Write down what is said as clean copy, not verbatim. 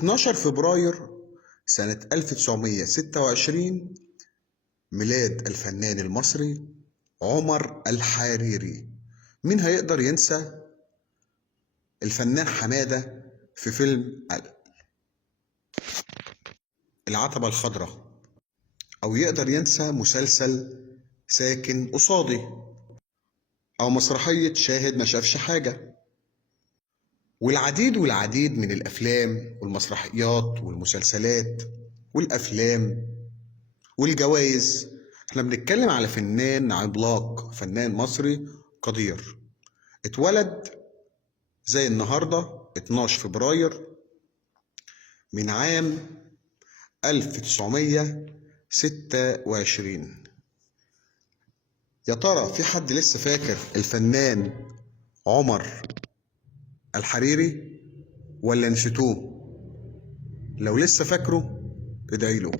12 فبراير سنة 1926 ميلاد الفنان المصري عمر الحريري. مين هيقدر ينسى الفنان حمادة في فيلم العتبة الخضراء، أو يقدر ينسى مسلسل ساكن قصادي، أو مسرحية شاهد ما شافش حاجة، والعديد من الأفلام والمسرحيات والمسلسلات والأفلام والجوائز. احنا بنتكلم على فنان عملاق، فنان مصري قدير، اتولد زي النهاردة 12 فبراير من عام 1926. يا ترى في حد لسه فاكر الفنان عمر الحريري ولا نسيتوه؟ لو لسه فاكره ادعيله.